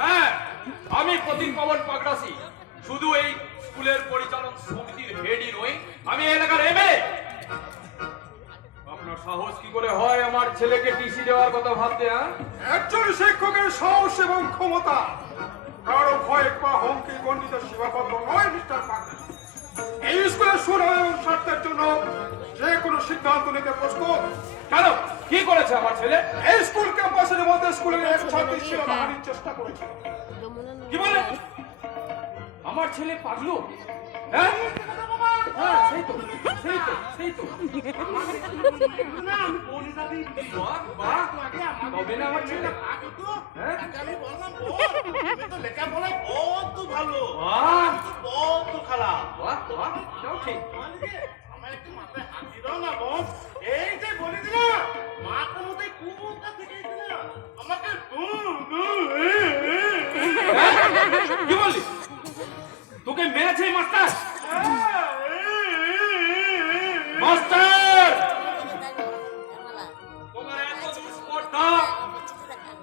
হ্যাঁ, আমি প্রতীক পবন পাগড়াসি। শুধু এই স্কুলের পরিচালন সমিতির হেডই নই, আমি এলাকার এমএলএ। আপনার সাহস কি করে হয় আমার ছেলেকে টিসি দেওয়ার কথা ভাবতে? একজন শিক্ষকের সাহস এবং ক্ষমতা কারো ভয় বা হুমকি গণ্ডিত সীমাবদ্ধ নয় মিস্টার পাগড়াসি। এই স্কুলের সুনাম এবং স্বার্থের জন্য যে কোনো সিদ্ধান্ত নিতে প্রস্তুত। কেন, কি করেছে আমার ছেলে? এই স্কুল ক্যাম্পাসের মধ্যে স্কুলের এক ছাত্রী শিরোধারণের চেষ্টা করেছিল। কি বলে? আমার ছেলে পাগলু? হ্যাঁ হ্যাঁ, সেই তো সেই তো সেই তো। বাহ, তবে না আমার ছেলে? হ্যাঁ? লেখাপড়া বড্ড ভালো, বাহ বড্ড খারাপ। বাহ বাহ, এটাও ঠিক। আমার একটু মাথায় হাত দিল না বোন। এই যে বলি দিলা মাকে মধ্যে কুকুরটা থেকে আমাকে কি বললি? তোকে মেরেছে মাস্টার? মাস্টার, তোমার এত দুষ্কর্তা,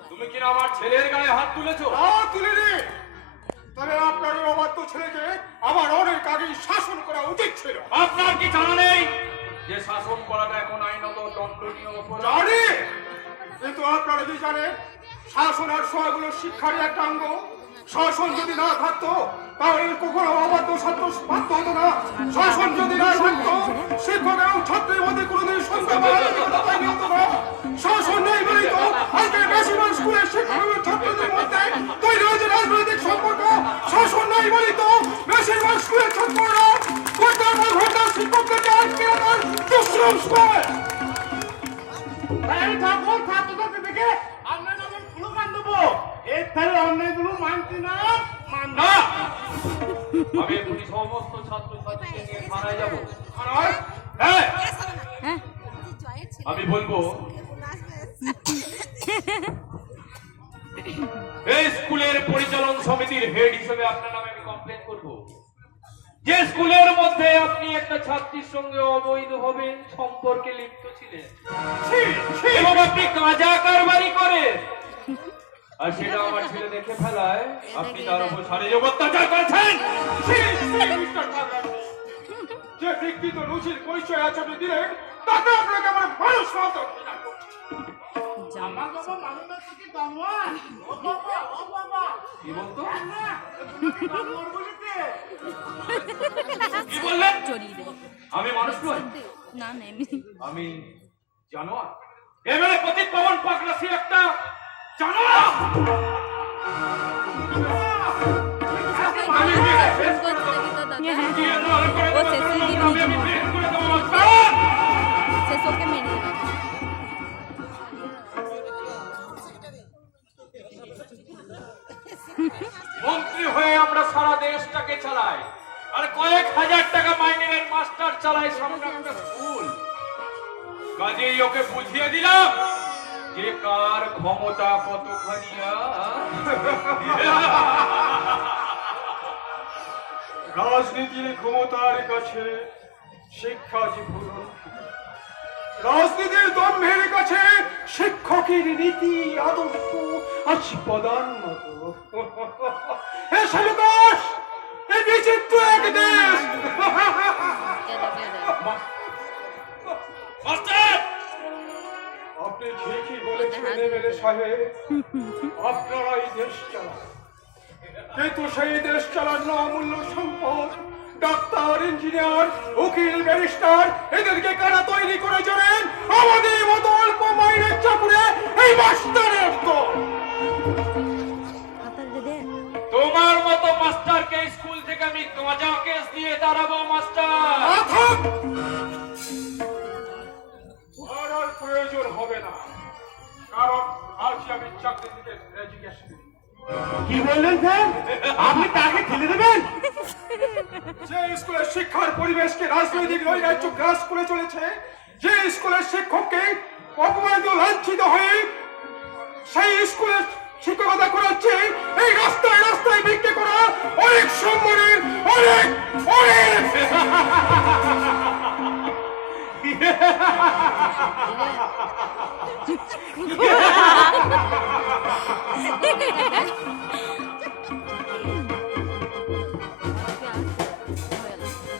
তুমি কিনা আমার ছেলের গায়ে হাত তুলেছো? তুলিনি, তবে আপনার এই অবাধ্য ছেলেকে আমার অনেক আগেই শাসন করা উচিত ছিল। আপনার কি জানা নেই যে শাসন করাটা এখন আইনত দণ্ডনীয় অপরাধ? জানি, কিন্তু আপনারা কি জানেন শাসন আর সহায়গুলো শিক্ষারই একটা অঙ্গ। শাসন যদি না থাকতো তাহলে কখনো অবাধ্য ছাত্র বাধ্য হতো না। শাসন যদি না থাকতো শিক্ষক এবং ছাত্রের মধ্যে কোনোদিন সন্ধ্যা তৈরি হতো না। শাসন নেই বলেই তো আজকে বেশিরভাগ স্কুলের শিক্ষক এবং ছাত্রদের মধ্যে তৈরি হয়েছে রাজনৈতিক সম্পর্ক। শাসন নেই বলেই তো বেশিরভাগ স্কুলের ছাত্ররা ঘন্টার পর ঘন্টা শিক্ষকদেরকে আটকে রাখার দুঃশ্রম করে। ছাত্রছাত্রী দেখে আমরা যখন স্লোগান দেবো এর তাহলে অন্যায়গুলো মানছি না না, আমি এখনই সমস্ত ছাত্রছাত্রীকে নিয়ে থানায় যাবো। হ্যাঁ, আমি বলবো এই স্কুলের পরিচালন সমিতির হেড হিসেবে আপনার নামে আমি কমপ্লেন করব যে স্কুলের মধ্যে আপনি একটা ছাত্রীর সঙ্গে অবৈধভাবে সম্পর্কে লিপ্ত ছিলেন এবং আপনি গাঁজা কারবারি করেন, আর সেটা আমার ছেলে দেখে ফেলায় আপনি তার উপর শারীরিক অত্যাচার করেছেন। যে বিকৃত রুচির পরিচয় আছে আপনি দিলেন তাতে আপনাকে আমার মানুষ মতো আমার বাবা মানুষের থেকে দামওয়ান। ও বাবা, ও বাবা, কি বলতো? দামওয়ান বলেছে। কি বললেন? আমি মানুষ নই, না না এমনি আমি জানোয়ার। এমএলএ প্রতীক পবন পাগড়াসি একটা জানোয়ার। মন্ত্রী হয়ে আমরা সারা দেশটাকে চালাই, আর কয়েক হাজার টাকা মাইনের মাস্টার চালাই সামনে একটা স্কুল। কাজেই ওকে বুঝিয়ে দিলাম যে কার ক্ষমতা কতখানি। রাজনীতির ক্ষমতার কাছে শিক্ষা জীবন, রাজনীতির দম্ভের কাছে শিক্ষকের নীতি আদর্শ আজ প্রধান মতো। হে শালুকাস, এই বিচিত্র এক দেশ। মাস্টার, আপনি ঠিকই বলেছেন এমএলএ সাহেব, আপনারা এই দেশ চালান, কিন্তু সেই দেশ চালানো অমূল্য সম্পদ ডাক্তার, ইঞ্জিনিয়ার, উকিল, ব্যারিস্টার এদেরকে কারা তৈরি করে জানেন? আমাদের মতো অল্প মাইনের চাকুরে এই মাস্টারের দল। তোমার মতো মাস্টারকে স্কুল থেকে আমি গাঁজা কেস দিয়ে দাঁড়াবো মাস্টার। আর প্রয়োজন হবে না, কারণ আজ আমি চাকরি থেকে রেজিগনেশন। কি বললেন স্যার? আপনি তাকে ঠেলে দেবেন? যে স্কুলের শিক্ষার পরিবেশকে রাজনৈতিক নৈরাজ্য গ্রাস করে চলেছে, যে স্কুলের শিক্ষককে অপমানিত লাঞ্ছিত হয়ে সেই স্কুলের শিক্ষকতা করাচ্ছে, এই রাস্তায় রাস্তায় বিক্রি করা অনেক সম্মানের অনেক অনেক